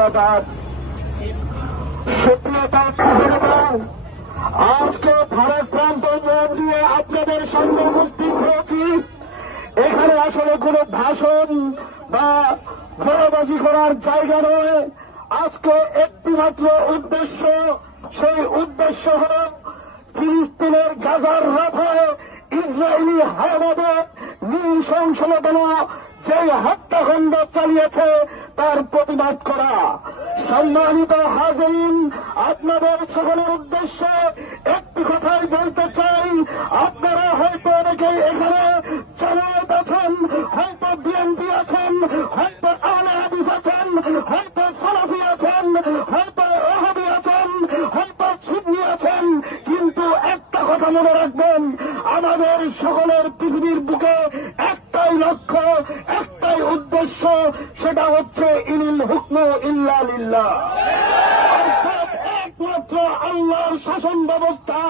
ধন্যবাদ। সুপ্রিয় আজকে ভারতক্রান্ত মন নিয়ে আপনাদের সামনে উপস্থিত হয়েছি। এখানে আসলে কোন ভাষণ বা ঘোরাবাজি করার জায়গা নয়। আজকে একটিমাত্র উদ্দেশ্য, সেই উদ্দেশ্য হল ফিলিস্তিনের গাজার রাফায় ইসরায়েলি হায়ানাদে নৃশংসতা যে হত্যাকাণ্ড চালিয়েছে তার প্রতিবাদ করা। সম্মানিত হাজিরিন, আপনাদের সকলের উদ্দেশ্যে একটি কথাই বলতে চাই। আপনারা হয়তো অনেকেই এখানে জামায়াত আছেন, হয়তো বিএনপি আছেন, হয়তো আহলে হাদিস আছেন, হয়তো সালাফি আছেন, হয়তো ওয়াহাবি আছেন, হয়তো সুন্নি আছেন, কিন্তু একটা কথা মনে রাখবেন, আমাদের সকলের পৃথিবীর বুকে একটাই লক্ষ্য, একটাই উদ্দেশ্য, সেটা হচ্ছে ইনিল হুকমু ইল্লা লিল্লাহ। অর্থাৎ একমাত্র আল্লাহর শাসন ব্যবস্থা,